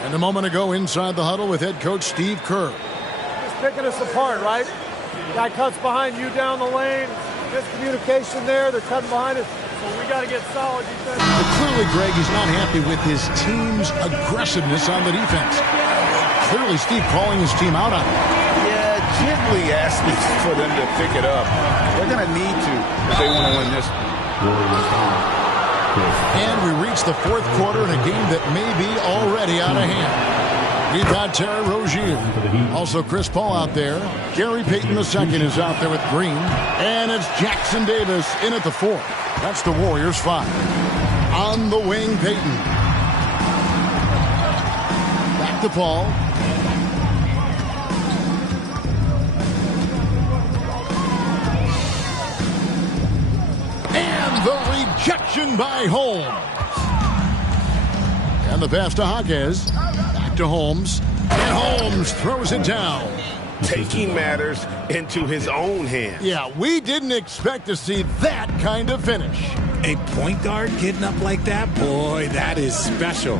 And a moment ago inside the huddle with head coach Steve Kerr. Just picking us apart, right? Guy cuts behind you down the lane. Miscommunication there. They're cutting behind us. So we got to get solid defense. But clearly, Greg, he's not happy with his team's aggressiveness on the defense. Clearly, Steve calling his team out on it. Yeah, gently asking for them to pick it up. They're going to need to if they want to win this. And we reach the 4th quarter in a game that may be already out of hand. We've got Terry Rozier. Also Chris Paul out there. Gary Payton II is out there with Green. And it's Jackson Davis in at the 4. That's the Warriors 5. On the wing, Payton. Back to Paul. And And the rejection by Holmes. And the pass to Jaquez. Back to Holmes. And Holmes throws it down. Taking matters into his own hands. Yeah, we didn't expect to see that kind of finish. A point guard getting up like that? Boy, that is special.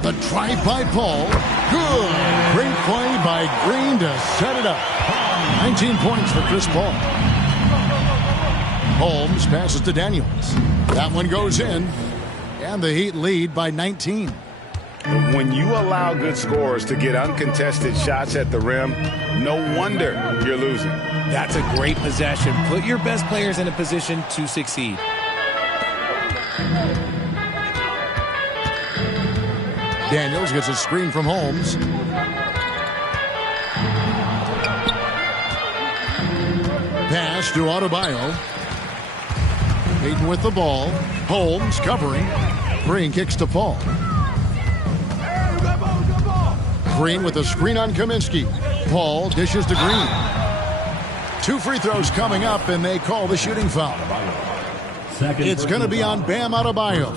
The drive by Paul. Good. Great play by Green to set it up. 19 points for Chris Paul. Holmes passes to Daniels. That one goes in. And the Heat lead by 19. When you allow good scorers to get uncontested shots at the rim, no wonder you're losing. That's a great possession. Put your best players in a position to succeed. Daniels gets a screen from Holmes. Pass to Adebayo. Payton with the ball. Holmes covering. Green kicks to Paul. Green with a screen on Kaminsky. Paul dishes to Green. 2 free throws coming up, and they call the shooting foul. It's going to be on Bam Adebayo.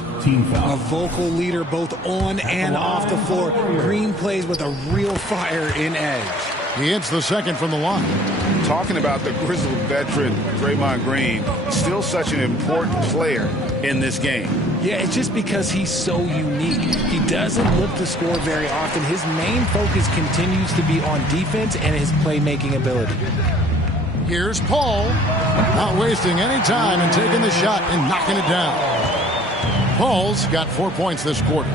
A vocal leader both on and off the floor. Green plays with a real fire in edge. He hits the second from the line. Talking about the grizzled veteran Draymond Green, still such an important player in this game. Yeah, it's just because he's so unique. He doesn't look to score very often. His main focus continues to be on defense and his playmaking ability. Here's Paul, not wasting any time and taking the shot and knocking it down. Paul's got 4 points this quarter.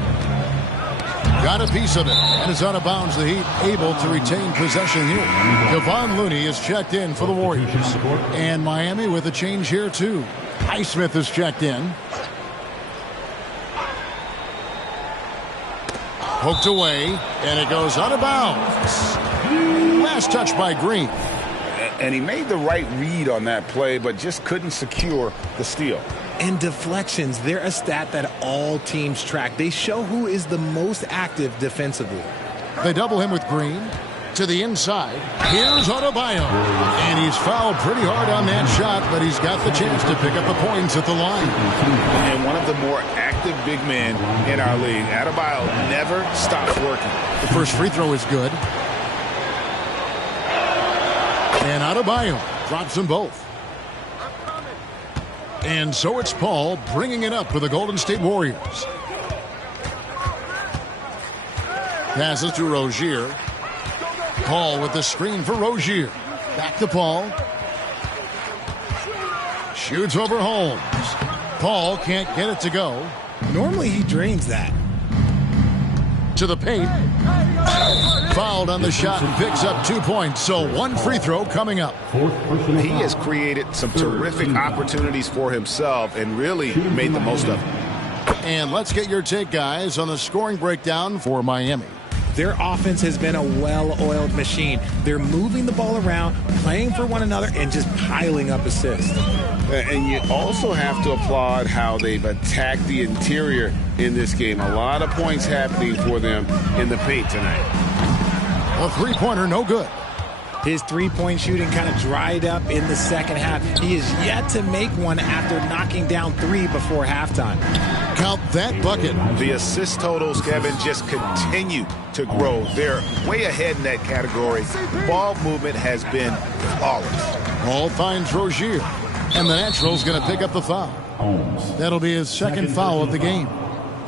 Got a piece of it, and is out of bounds. The Heat able to retain possession here. Kevon Looney is checked in for the Warriors. And Miami with a change here, too. Highsmith is checked in. Poked away, and it goes out of bounds. Last touch by Green. And he made the right read on that play, but just couldn't secure the steal. And deflections, they're a stat that all teams track. They show who is the most active defensively. They double him with Green. To the inside. Here's Adebayo. And he's fouled pretty hard on that shot, but he's got the chance to pick up the points at the line. And one of the more active big men in our league. Adebayo never stops working. The first free throw is good. And Adebayo drops them both. And so it's Paul bringing it up for the Golden State Warriors. Passes to Rozier. Paul with the screen for Rozier. Back to Paul. Shoots over Holmes. Paul can't get it to go. Normally he drains that. To the paint. Fouled on the shot and picks up 2 points. So 1 free throw coming up. He has created some terrific opportunities for himself and really made the most of it. And let's get your take, guys, on the scoring breakdown for Miami. Their offense has been a well-oiled machine. They're moving the ball around, playing for one another, and just piling up assists. And you also have to applaud how they've attacked the interior in this game. A lot of points happening for them in the paint tonight. A three-pointer, no good. His three-point shooting kind of dried up in the second half. He is yet to make one after knocking down 3 before halftime. Count that bucket. The assist totals, Kevin, just continue to grow. They're way ahead in that category. Ball movement has been flawless. Ball finds Rozier, and the Natural's going to pick up the foul. That'll be his second foul of the game.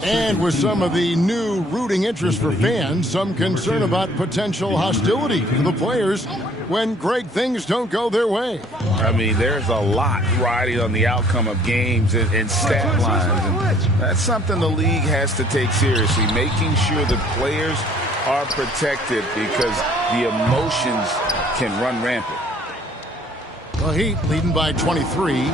And with some of the new rooting interest for fans, some concern about potential hostility to the players when great things don't go their way. I mean, there's a lot riding on the outcome of games and stat lines. And that's something the league has to take seriously, making sure the players are protected because the emotions can run rampant. The Heat leading by 23.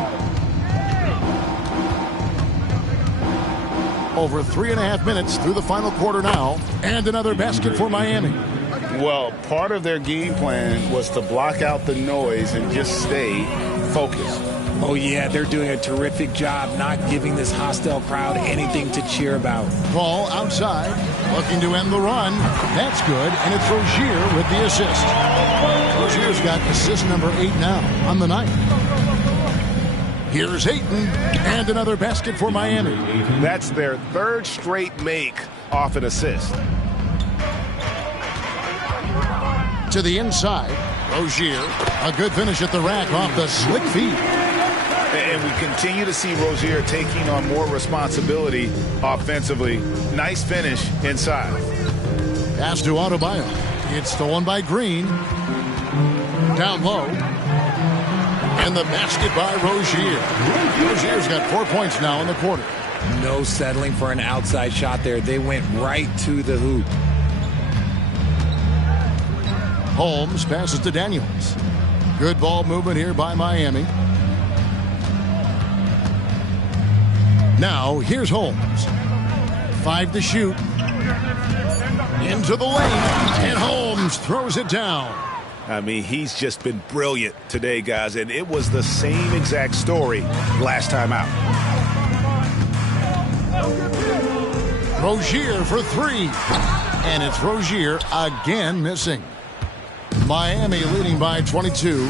Over 3.5 minutes through the final quarter now, and another basket for Miami. Well, part of their game plan was to block out the noise and just stay focused. Oh, yeah, they're doing a terrific job not giving this hostile crowd anything to cheer about. Ball outside, looking to end the run. That's good, and it's Rozier with the assist. Rozier's got assist number 8 now on the night. Here's Ayton, and another basket for Miami. That's their third straight make off an assist. To the inside, Rozier, a good finish at the rack off the slick feed. And we continue to see Rozier taking on more responsibility offensively. Nice finish inside. Pass to Adebayo. It's stolen by Green. Down low. And the basket by Rozier. Rozier's got 4 points now in the quarter. No settling for an outside shot there. They went right to the hoop. Holmes passes to Daniels. Good ball movement here by Miami. Now, here's Holmes. 5 to shoot. Into the lane. And Holmes throws it down. I mean, he's just been brilliant today, guys. And it was the same exact story last time out. Rozier for 3. And it's Rozier again missing. Miami leading by 22.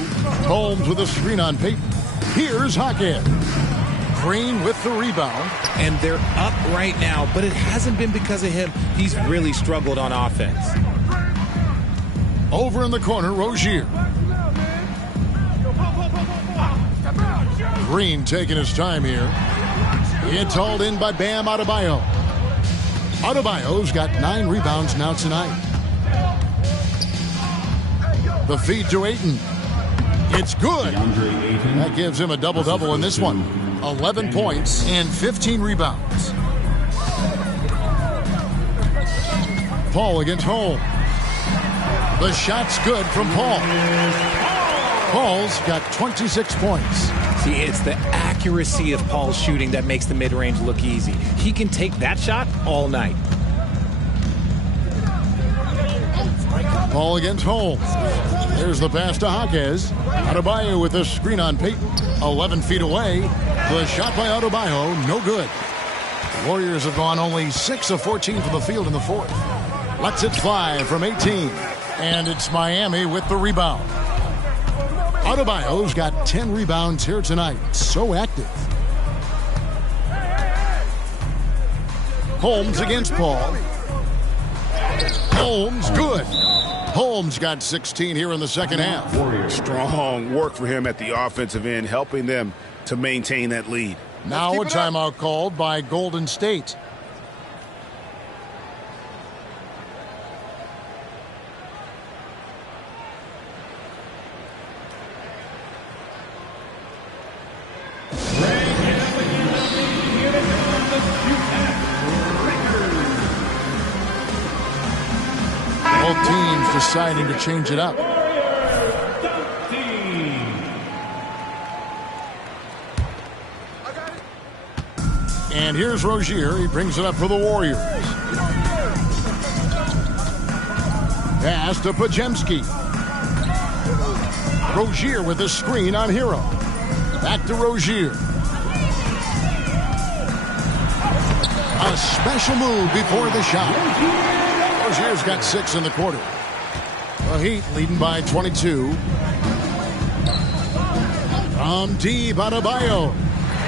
Holmes with a screen on Payton. Here's Hackett. Green with the rebound. And they're up right now, but it hasn't been because of him. He's really struggled on offense. Over in the corner, Rozier. Green taking his time here. It's hauled in by Bam Adebayo. Adebayo's got 9 rebounds now tonight. The feed to Ayton. It's good. That gives him a double-double in this one. 11 points and 15 rebounds. Paul against Holmes. The shot's good from Paul. Paul's got 26 points. See, it's the accuracy of Paul's shooting that makes the mid-range look easy. He can take that shot all night. Paul against Holmes. There's the pass to Jaquez. Adebayo with a screen on Payton. 11 feet away. The shot by Adebayo, no good. The Warriors have gone only 6 of 14 from the field in the fourth. Lets it fly from 18. And it's Miami with the rebound. Adebayo's got 10 rebounds here tonight. So active. Holmes against Paul. Holmes, good. Holmes got 16 here in the second half. Strong work for him at the offensive end, helping them to maintain that lead. Now a timeout called by Golden State. Both teams deciding to change it up. And here's Rozier. He brings it up for the Warriors. Pass to Pajemski. Rozier with a screen on Hero. Back to Rozier. A special move before the shot. Rozier's got 6 in the quarter. The Heat leading by 22. From deep, Adebayo.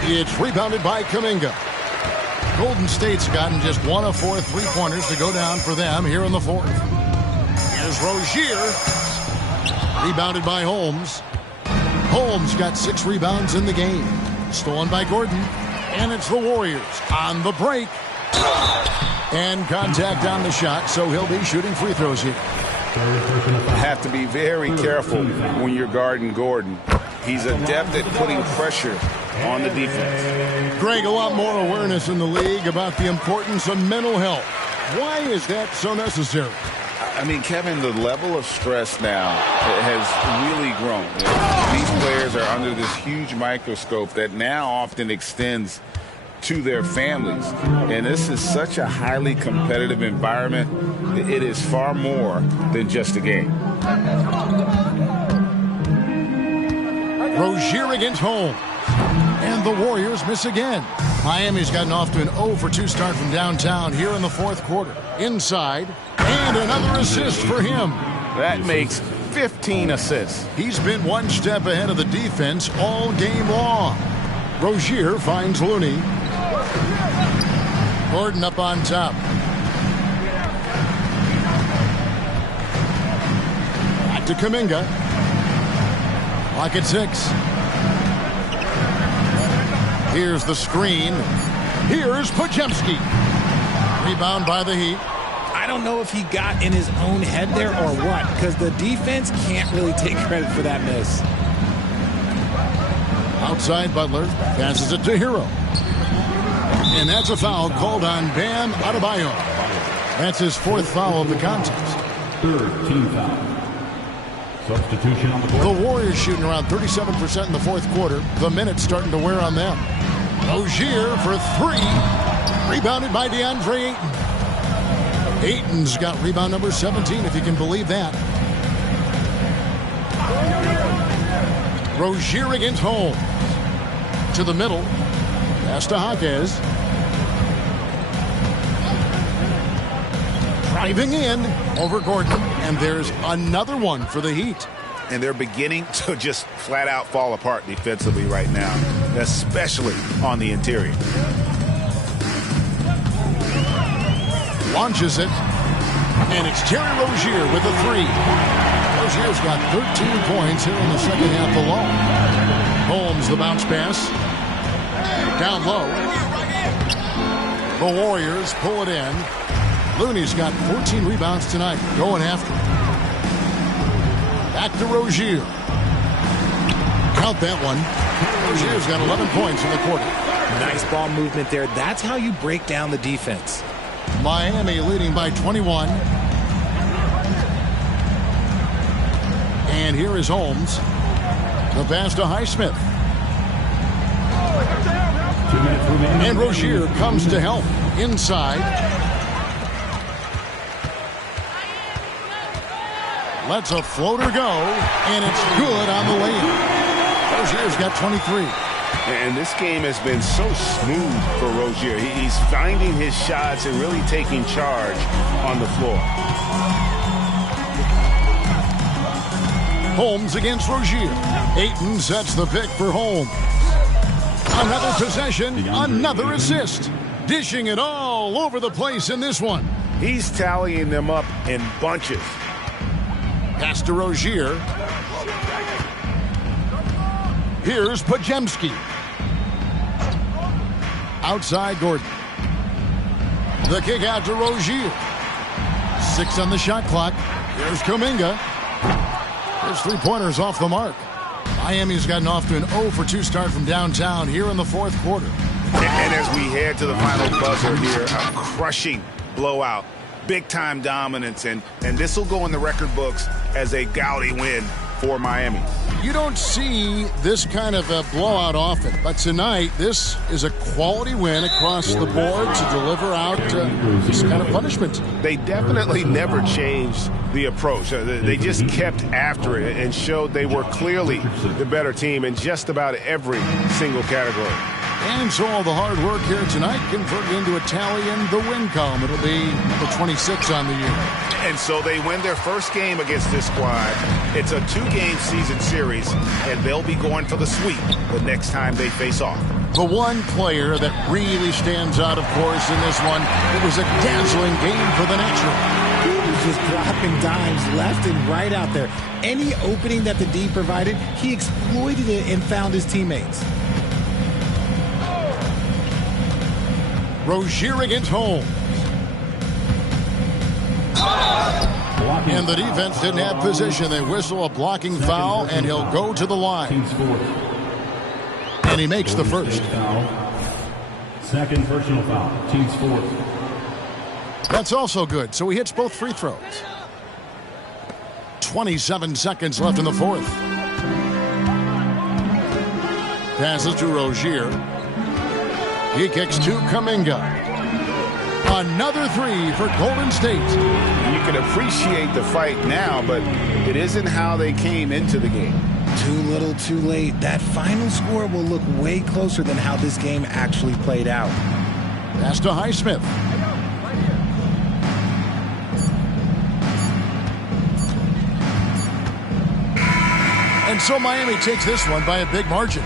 It's rebounded by Kuminga. Golden State's gotten just 1 of 4 3-pointers to go down for them here in the fourth. Here's Rozier. Rebounded by Holmes. Holmes got 6 rebounds in the game. Stolen by Gordon. And it's the Warriors on the break. And contact on the shot, so he'll be shooting free throws here. Have to be very careful when you're guarding Gordon. He's adept at putting pressure on the defense. Greg, a lot more awareness in the league about the importance of mental health. Why is that so necessary? I mean, Kevin, the level of stress now has really grown. These players are under this huge microscope that now often extends to their families. And this is such a highly competitive environment. It is far more than just a game. Rozier against Holmes. And the Warriors miss again. Miami's gotten off to an 0-for-2 start from downtown here in the fourth quarter. Inside, and another assist for him. That makes 15 assists. He's been one step ahead of the defense all game long. Rozier finds Looney. Gordon up on top. Back to Kuminga. Clock at 6. Here's the screen. Here's Podziemski. Rebound by the Heat. I don't know if he got in his own head there or what, because the defense can't really take credit for that miss. Outside Butler. Passes it to Hero. And that's a foul called on Bam Adebayo. That's his 4th foul of the contest. 3rd team foul. Substitution on the court. The Warriors shooting around 37% in the 4th quarter. The minutes starting to wear on them. Rozier for 3. Rebounded by DeAndre Ayton. Ayton's got rebound number 17, if you can believe that. Rozier against Holmes. To the middle. Pass to Jaquez. Driving in over Gordon. And there's another one for the Heat. And they're beginning to just flat out fall apart defensively right now, especially on the interior. Launches it. And it's Terry Rozier with a 3. Rozier's got 13 points here in the second half alone. Holmes the bounce pass. Down low. The Warriors pull it in. Looney's got 14 rebounds tonight. Going after it. Back to Rozier. Count that one. Rozier's got 11 points in the quarter. Nice ball movement there. That's how you break down the defense. Miami leading by 21. And here is Holmes. The pass to Highsmith. 2 minutes remaining. And Rozier comes to help. Inside. Lets a floater go. And it's good on the layup. Rozier's got 23. And this game has been so smooth for Rozier. He's finding his shots and really taking charge on the floor. Holmes against Rozier. Ayton sets the pick for Holmes. Another possession, another assist. Dishing it all over the place in this one. He's tallying them up in bunches. Pass to Rozier. Here's Podziemski. Outside Gordon. The kick out to Rozier. 6 on the shot clock. Here's Kuminga. His 3-pointers off the mark. Miami's gotten off to an 0-for-2 start from downtown here in the 4th quarter. And as we head to the final buzzer here, a crushing blowout. Big-time dominance, and this will go in the record books as a gaudy win for Miami. You don't see this kind of a blowout often, but tonight this is a quality win across the board to deliver out this kind of punishment. They definitely never changed the approach. They just kept after it and showed they were clearly the better team in just about every single category. And so all the hard work here tonight converted into a tally in the win column. It'll be number 26 on the year. And so they win their first game against this squad. It's a 2-game season series, and they'll be going for the sweep the next time they face off. The one player that really stands out, of course, in this one, it was a dazzling game for the natural. He was just dropping dimes left and right out there. Any opening that the D provided, he exploited it and found his teammates. Rozier against Holmes. And the defense didn't have position. They whistle a blocking foul, and he'll go to the line. And he makes the first. Second personal foul. Team's fourth. That's also good. So he hits both free throws. 27 seconds left in the 4th. Passes to Rozier. He kicks to Kuminga. Another 3 for Golden State. You can appreciate the fight now, but it isn't how they came into the game. Too little, too late. That final score will look way closer than how this game actually played out. Pass to Highsmith. And so Miami takes this one by a big margin.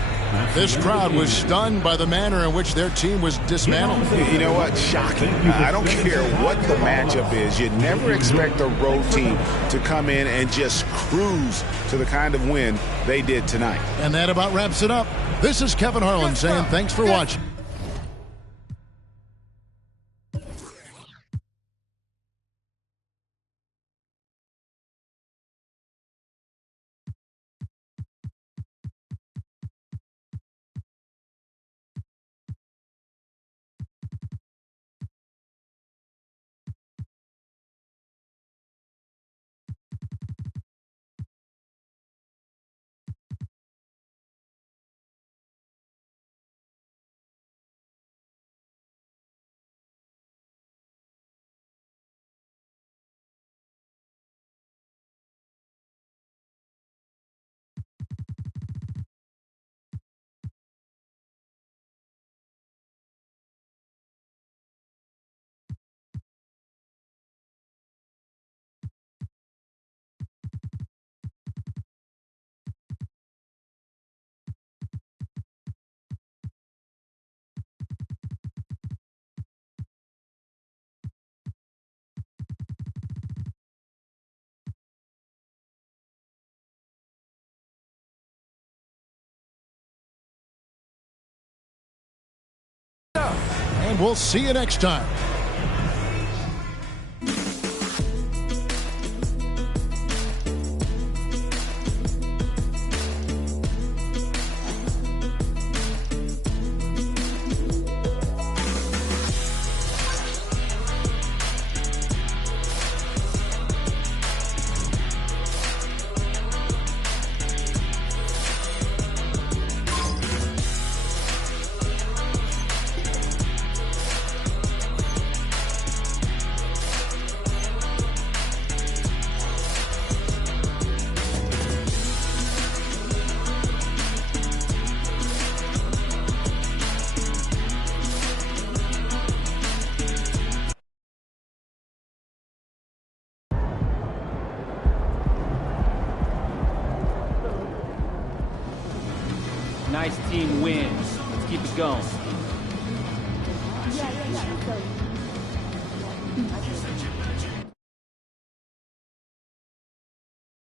This crowd was stunned by the manner in which their team was dismantled. You know what? Shocking. I don't care what the matchup is. You never expect a road team to come in and just cruise to the kind of win they did tonight. And that about wraps it up. This is Kevin Harlan saying thanks for watching. And we'll see you next time. Nice team wins. Let's keep it going.